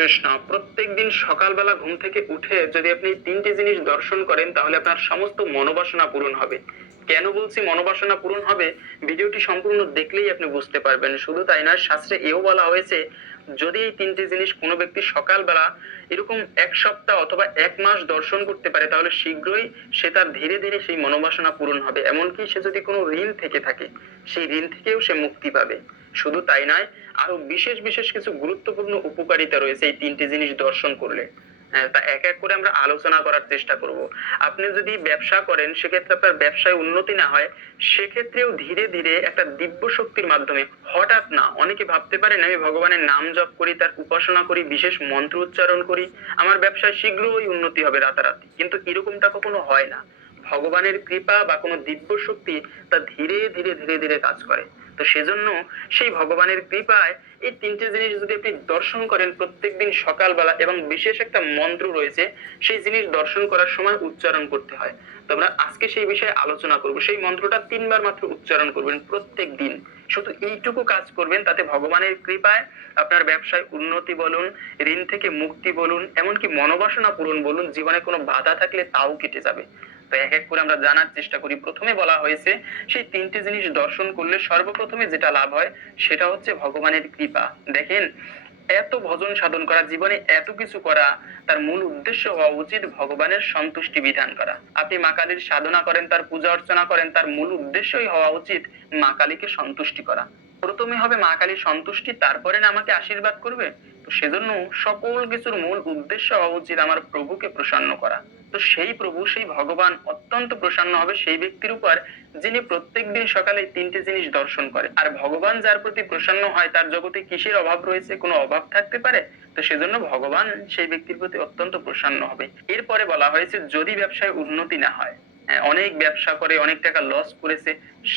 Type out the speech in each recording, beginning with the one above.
কৃষ্ণ প্রত্যেক দিন সকালবেলা ঘুম থেকে উঠে যদি আপনি তিনটে জিনিস দর্শন করেন, তাহলে আপনার সমস্ত মনোবাসনা পূরণ হবে। কেন বলছি মনোবাসনা পূরণ হবে? ভিডিওটি সম্পূর্ণ দেখলেই আপনি বুঝতে পারবেন। শুধু তাই নয়, শাস্ত্রে এও বলা হয়েছে, যদি এই তিনটি জিনিস কোনো ব্যক্তি সকালবেলা এরকম এক সপ্তাহ অথবা এক মাস দর্শন করতে পারে, তাহলে শীঘ্রই সে তার ধীরে ধীরে সেই মনোবাসনা পূরণ হবে। এমনকি সে যদি কোনো ঋণ থেকে থাকে, সেই ঋণ থেকেও সে মুক্তি পাবে। শুধু তাই নয় আরও বিশেষ বিশেষ কিছু গুরুত্বপূর্ণ উপকারিতা রয়েছে এই তিনটি জিনিস দর্শন করলে। হ্যাঁ, তা এক এক করে আমরা আলোচনা করার চেষ্টা করব। আপনি যদি ব্যবসা করেন সেক্ষেত্রে আপনার ব্যবসায় উন্নতি না হয় সেক্ষেত্রেও ধীরে ধীরে একটা দিব্য শক্তির মাধ্যমে হঠাৎ না অনেকে ভাবতে পারেন আমি ভগবানের নাম জপ করি তার উপাসনা করি বিশেষ মন্ত্র উচ্চারণ করি আমার ব্যবসায় শীঘ্রই উন্নতি হবে রাতারাতি। কিন্তু এরকমটা কখনো হয় না। ভগবানের কৃপা বা কোনো দিব্য শক্তি তা ধীরে ধীরে ধীরে ধীরে কাজ করে। তো সেজন্য সেই ভগবানের কৃপায় এই তিনটে জিনিস যদি আপনি দর্শন করেন প্রত্যেকদিন সকালবেলা এবং বিশেষ একটা মন্ত্র রয়েছে, সেই জিনিস দর্শন করার সময় উচ্চারণ করতে হয়। তো আমরা আজকে সেই বিষয়ে আলোচনা করব। সেই মন্ত্রটা তিনবার মাত্র উচ্চারণ করবেন প্রত্যেক দিন শুধু এইটুকু কাজ করবেন, তাতে ভগবানের কৃপায় আপনার ব্যবসায় উন্নতি বলুন, ঋণ থেকে মুক্তি বলুন, এমনকি মনোবাসনা পূরণ বলুন, জীবনে কোনো বাধা থাকলে তাও কেটে যাবে। এক এক করে আমরা জানার চেষ্টা করি। প্রথমে বলা হয়েছে, সেই তিনটি জিনিস দর্শন করলে সর্বপ্রথমে যেটা লাভ হয়, সেটা হচ্ছে ভগবানের কৃপা। দেখেন, এত ভজন সাধন করা, জীবনে এত কিছু করা, তার মূল উদ্দেশ্য হওয়া উচিত ভগবানের সন্তুষ্টি বিধান করা। আপনি মা কালীর সাধনা করেন, তার পূজা অর্চনা করেন, তার মূল উদ্দেশ্যই হওয়া উচিত মা কালীকে সন্তুষ্টি করা। প্রথমে হবে মা কালীর সন্তুষ্টি, তারপরে না আমাকে আশীর্বাদ করবে? তো সেজন্য সকল কিছুর মূল উদ্দেশ্য হওয়া উচিত আমার প্রভুকে প্রসন্ন করা। তো সেই প্রভু সেই ভগবান অত্যন্ত প্রসন্ন হবে সেই ব্যক্তির উপর যিনি প্রত্যেক দিন সকালে তিনটে জিনিস দর্শন করে। আর ভগবান যার প্রতি প্রসন্ন হয় তার জগতে কিসের অভাব রয়েছে কোনো অভাব থাকতে পারে? তো সেজন্য ভগবান সেই ব্যক্তির প্রতি অত্যন্ত প্রসন্ন হবে। এরপরে বলা হয়েছে যদি ব্যবসায় উন্নতি না হয় হ্যাঁ, অনেক ব্যবসা করে অনেক টাকা লস করেছে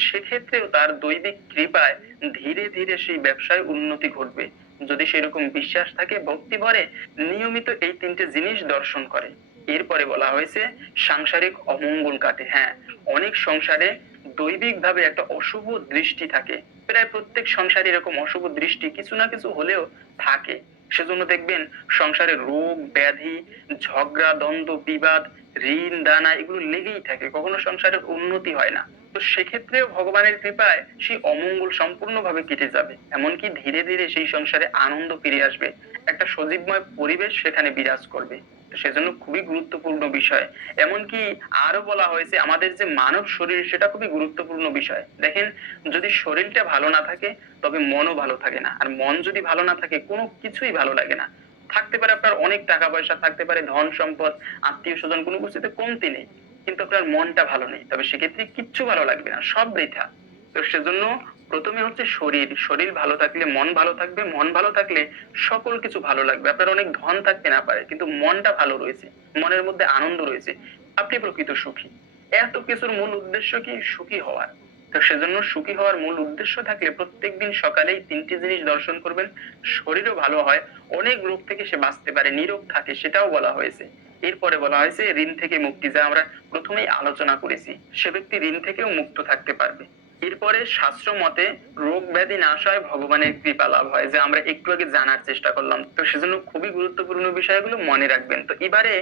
সেক্ষেত্রেও তার দৈবিক কৃপায় ধীরে ধীরে সেই ব্যবসায় উন্নতি ঘটবে। যদি সেরকম বিশ্বাস থাকে ভক্তি ভরে নিয়মিত এই তিনটে জিনিস দর্শন করে। এরপরে বলা হয়েছে, সাংসারিক অমঙ্গল কাটে। হ্যাঁ অনেক সংসারে দৈবিক ভাবে একটা অশুভ দৃষ্টি থাকে। প্রায় প্রত্যেক সংসারে এরকম অশুভ দৃষ্টি কিছু না কিছু হলেও থাকে। সেজন্য দেখবেন সংসারে রোগ, ব্যাধি, ঝগড়া, দ্বন্দ্ব, বিবাদ, ঋণ, দানা এগুলো লেগেই থাকে, কখনো সংসারের উন্নতি হয় না। তো সেক্ষেত্রেও ভগবানের কৃপায় সেই অমঙ্গল সম্পূর্ণভাবে কেটে যাবে। এমনকি ধীরে ধীরে সেই সংসারে আনন্দ ফিরে আসবে। একটা সজীবময় পরিবেশ সেখানে বিরাজ করবে। সেজন্য খুবই গুরুত্বপূর্ণ বিষয়। এমনকি আরও বলা হয়েছে, আমাদের যে মানব শরীর, সেটা খুবই গুরুত্বপূর্ণ বিষয়। দেখেন, যদি শরীরটা ভালো না থাকে, তবে মনও ভালো থাকে না। আর মন যদি ভালো না থাকে, কোনো কিছুই ভালো লাগে না। থাকতে পারে আপনার অনেক টাকা পয়সা থাকতে পারে ধন সম্পদ, আত্মীয় স্বজন, কোনো কিছুতে কমতি নেই। কিন্তু আপনার মনটা ভালো নেই। তবে সেক্ষেত্রে কিচ্ছু ভালো লাগবে না, সব বৃথা। তো সেজন্য প্রথমে হচ্ছে শরীর। শরীর ভালো থাকলে, মন ভালো থাকবে। মন ভালো থাকলে সকল কিছু ভালো লাগবে। আপনার অনেক ধন থাকতে না পারে, কিন্তু মনটা ভালো রয়েছে। মনের মধ্যে আনন্দ রয়েছে। আপনি প্রকৃত সুখী। এত কিছুর মূল উদ্দেশ্য কি? সুখী হওয়ার। তো সেজন্য সুখী হওয়ার মূল উদ্দেশ্য থাকলে প্রত্যেকদিন সকালেই তিনটি জিনিস দর্শন করবেন। শরীরও ভালো হয়। অনেক রোগ থেকে সে বাঁচতে পারে, নিরোগ থাকে সেটাও বলা হয়েছে। এরপরে বলা হয়েছে, ঋণ থেকে মুক্তি যা আমরা প্রথমেই আলোচনা করেছি। সে ব্যক্তি ঋণ থেকেও মুক্ত থাকতে পারবে। এরপরে শাস্ত্র মতে রোগ ব্যাধি নাশ হয় ভগবানের কৃপা লাভ হয়, যে আমরা একটু আগে জানার চেষ্টা করলাম। তো সেজন্য খুবই গুরুত্বপূর্ণ বিষয়গুলো মনে রাখবেন। তো এবারে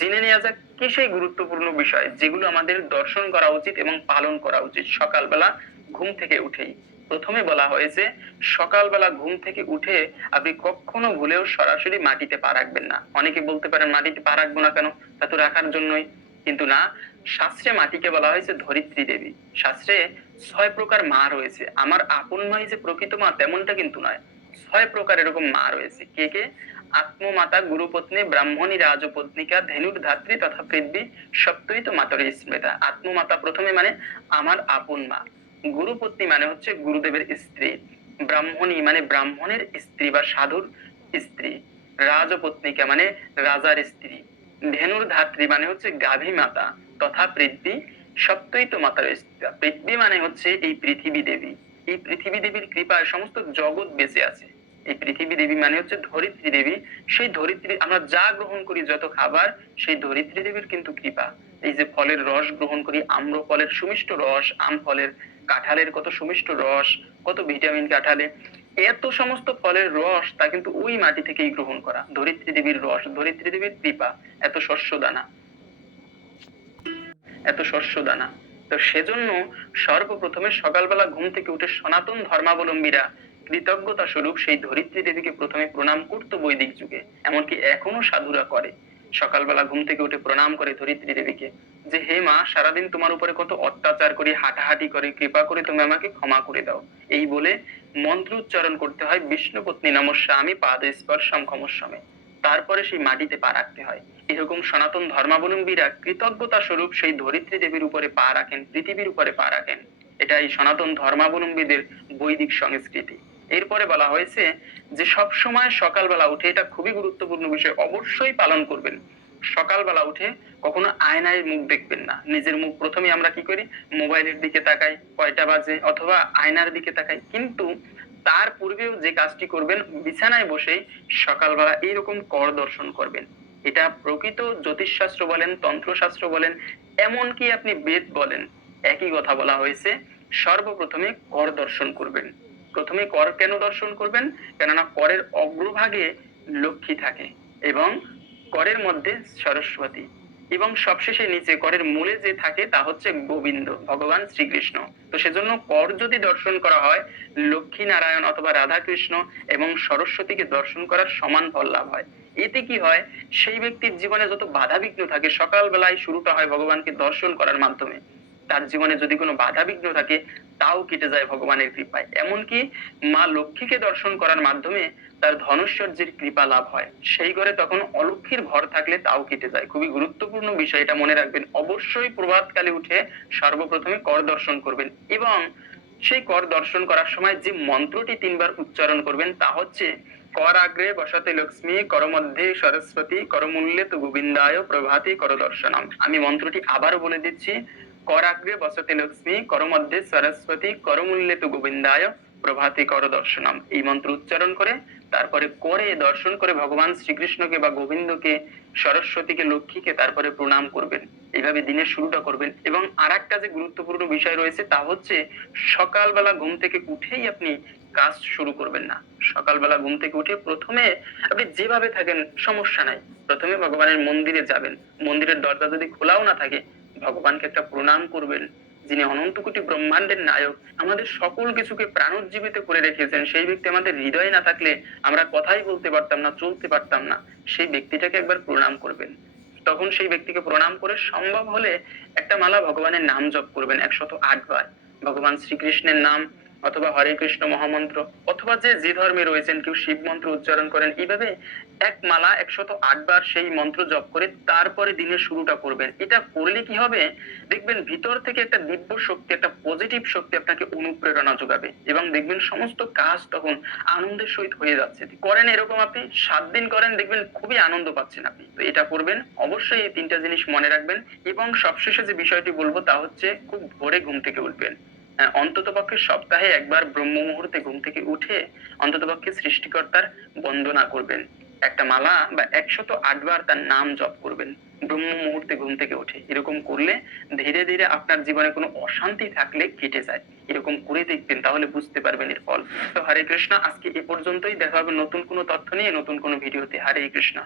জেনে নেওয়া যাক কি সেই গুরুত্বপূর্ণ বিষয়, যেগুলো আমাদের দর্শন করা উচিত এবং পালন করা উচিত সকালবেলা ঘুম থেকে উঠেই। প্রথমে বলা হয়েছে, সকালবেলা ঘুম থেকে উঠে আপনি কখনো ভুলেও সরাসরি মাটিতে পা রাখবেন না। অনেকে বলতে পারেন, মাটিতে পা রাখব না কেন? তা তো রাখার জন্যই। কিন্তু না শাস্ত্রে মাটিকে বলা হয়েছে ধরিত্রী দেবী। শাস্ত্রে ছয় প্রকার মা রয়েছে। আমার আপন মাই যে প্রকৃত মা, তেমনটা কিন্তু নয়। ছয় প্রকার এরকম মা রয়েছে। কে কে? আত্মমাতা, গুরুপত্নী, ব্রাহ্মণী, রাজপত্নিকা, ধেনুর ধাত্রী তথা পৃথ্বী সপ্তই তো মাতরে স্মৃতা। আত্মমাতা প্রথমে মানে আমার আপন মা। গুরুপত্নী মানে হচ্ছে গুরুদেবের স্ত্রী। ব্রাহ্মণী মানে ব্রাহ্মণের স্ত্রী বা সাধুর স্ত্রী। রাজপত্নিকা মানে রাজার স্ত্রী। ধেনুর ধাত্রী মানে হচ্ছে গাভী মাতা। তথা পৃথ্বী সপ্তই তো মাতার স্ত্রী পৃথ্বী মানে হচ্ছে এই পৃথিবী দেবী। এই পৃথিবী দেবীর কৃপায় সমস্ত জগৎ বেঁচে আছে। এই পৃথিবী দেবী মানে হচ্ছে ধরিত্রী দেবী। সেই ধরিত্রী আমরা যা গ্রহণ করি, যত খাবার, সেই ধরিত্রী দেবীর কিন্তু কৃপা। এই যে ফলের রস গ্রহণ করি, আম্র ফলের সুমিষ্ট রস, আম ফলের কাঁঠালের কত সুমিষ্ট রস, কত ভিটামিন কাঁঠালে। এত সমস্ত ফলের রস তা কিন্তু ওই মাটি থেকেই গ্রহণ করা। ধরিত্রী দেবীর রস, ধরিত্রী দেবীর কৃপা, এত শস্য দানা এত শস্য দানা। তো সেজন্য সর্বপ্রথমে সকালবেলা ঘুম থেকে উঠে সনাতন ধর্মাবলম্বীরা কৃতজ্ঞতা স্বরূপ সেই ধরিত্রী দেবীকে প্রথমে প্রণাম করত বৈদিক যুগে, এমনকি এখনও সাধুরা করে। সকালবেলা ঘুম থেকে উঠে প্রণাম করে ধরিত্রী দেবীকে যে, হে মা, সারাদিন তোমার উপরে কত অত্যাচার করি, হাঁটাহাঁটি করে, কৃপা করে তুমি আমাকে ক্ষমা করে দাও। এই বলে মন্ত্র উচ্চারণ করতে হয় বিষ্ণু পত্নী নমস্যা আমি পাদ স্পর্শম ক্ষমস্যমে তারপরে সেই মাটিতে পা রাখতে হয়। এরকম সনাতন ধর্মাবলম্বীরা কৃতজ্ঞতা স্বরূপ সেই ধরিত্রী দেবীর উপরে পা রাখেন, পৃথিবীর উপরে পা রাখেন। এটা এই সনাতন ধর্মাবলম্বীদের বৈদিক সংস্কৃতি। এরপরে বলা হয়েছে যে সব সময় সকালবেলা উঠে, এটা খুবই গুরুত্বপূর্ণ বিষয়, অবশ্যই পালন করবেন। সকালবেলা উঠে কখনো আয়নায় মুখ দেখবেন না। নিজের মুখ প্রথমে আমরা কি করি? মোবাইলের দিকে তাকাই, কয়টা বাজে? অথবা আয়নার দিকে তাকাই। কিন্তু তার পূর্বেও যে কাজটি করবেন, বিছানায় বসেই সকালবেলা এইরকম কর দর্শন করবেন। এটা প্রকৃত জ্যোতিষশাস্ত্র বলেন, তন্ত্রশাস্ত্র বলেন, এমনকি আপনি বেদ বলেন, একই কথা বলা হয়েছে, সর্বপ্রথমে কর দর্শন করবেন। প্রথমে কর কেন দর্শন করবেন? কেননা করের অগ্রভাগে লক্ষ্মী থাকে এবং করের মধ্যে সরস্বতী। এবং সবশেষে নিচে করের মূলে যে থাকে তা হচ্ছে গোবিন্দ, ভগবান শ্রীকৃষ্ণ। তো সেজন্য কর যদি দর্শন করা হয় লক্ষ্মী নারায়ণ অথবা রাধাকৃষ্ণ এবং সরস্বতীকে দর্শন করার সমান ফল লাভ হয়। এতে কি হয়, সেই ব্যক্তির জীবনে যত বাধা বিঘ্ন থাকে, সকালবেলায় শুরুটা হয় ভগবানকে দর্শন করার মাধ্যমে। তার জীবনে যদি কোনো বাধা বিঘ্ন থাকে, তাও কেটে যায় ভগবানের কৃপায়। এমনকি মা লক্ষ্মীকে দর্শন করার মাধ্যমে তার ধনুশ্বর্যের কৃপা লাভ হয়। সেই ঘরে তখন অলক্ষীর ভর থাকলে তাও কেটে যায়। খুবই গুরুত্বপূর্ণ বিষয় এটা মনে রাখবেন। অবশ্যই প্রভাতকালে উঠে সর্বপ্রথমে কর দর্শন করবেন এবং সেই কর দর্শন করার সময় যে মন্ত্রটি তিনবার উচ্চারণ করবেন, তা হচ্ছে, কর আগ্রে বসতে লক্ষ্মী, কর মধ্যে সরস্বতী করমূল্যে তো গোবিন্দায় প্রভাতে কর দর্শনম। আমি মন্ত্রটি আবারও বলে দিচ্ছি। কর আগ্রে বসতে লক্ষ্মী কর মধ্যে সরস্বতী করমূল্যে তো গোবিন্দায় প্রভাতে কর দর্শনম। এই মন্ত্র উচ্চারণ করে, তারপরে করে দর্শন করে ভগবান শ্রীকৃষ্ণকে বা গোবিন্দকে, সরস্বতীকে, লক্ষ্মীকে তারপরে প্রণাম করবেন। এইভাবে দিনের শুরুটা করবেন। এবং আর একটা যে গুরুত্বপূর্ণ বিষয় রয়েছে, তা হচ্ছে সকালবেলা ঘুম থেকে উঠেই আপনি কাজ শুরু করবেন না। সকালবেলা ঘুম থেকে উঠে প্রথমে আপনি যেভাবে থাকেন, সমস্যা নাই। প্রথমে ভগবানের মন্দিরে যাবেন। মন্দিরের দরজা যদি খোলাও না থাকে ভগবানকে একটা প্রণাম করবেন, যিনি অনন্ত কোটি ব্রহ্মাণ্ডের নায়ক, আমাদের সকল কিছুকে প্রাণোজ্জীবিত করে রেখেছেন। সেই ব্যক্তি আমাদের হৃদয়ে না থাকলে আমরা কথাই বলতে পারতাম না, চলতে পারতাম না। সেই ব্যক্তিটাকে একবার প্রণাম করবেন। তখন সেই ব্যক্তিকে প্রণাম করে সম্ভব হলে একটা মালা ভগবানের নাম জপ করবেন, একশত আট বার ভগবান শ্রীকৃষ্ণের নাম অথবা হরে কৃষ্ণ মহামন্ত্র, অথবা যে যে ধর্মে রয়েছেন, কেউ শিব মন্ত্র উচ্চারণ করেন, এইভাবে এক মালা একশত আট বার সেই মন্ত্র জপ করে তারপরে দিনের শুরুটা করবেন। এটা করলে কি হবে? দেখবেন ভিতর থেকে একটা দিব্য শক্তি, একটা পজিটিভ শক্তি আপনাকে অনুপ্রেরণা যোগাবে এবং দেখবেন সমস্ত কাজ তখন আনন্দের সহিত হয়ে যাচ্ছে। করেন এরকম আপনি, সাত দিন করেন, দেখবেন খুবই আনন্দ পাচ্ছেন আপনি। তো এটা করবেন, অবশ্যই এই তিনটা জিনিস মনে রাখবেন এবং সবশেষে যে বিষয়টি বলব তা হচ্ছে, খুব ভোরে ঘুম থেকে উঠবেন। অন্তত পক্ষে সপ্তাহে একবার ব্রহ্ম মুহূর্তে ঘুম থেকে উঠে অন্তত পক্ষে সৃষ্টিকর্তার বন্দনা করবেন। একটা মালা বা একশত আটবার তার নাম জপ করবেন। ব্রহ্ম মুহূর্তে ঘুম থেকে উঠে। এরকম করলে ধীরে ধীরে আপনার জীবনে কোনো অশান্তি থাকলে কেটে যায়। এরকম করে দেখবেন, তাহলে বুঝতে পারবেন এর ফল। তো হরে কৃষ্ণ, আজকে এ পর্যন্তই। দেখা হবে নতুন কোনো তথ্য নিয়ে, নতুন কোনো ভিডিওতে। হরে কৃষ্ণ।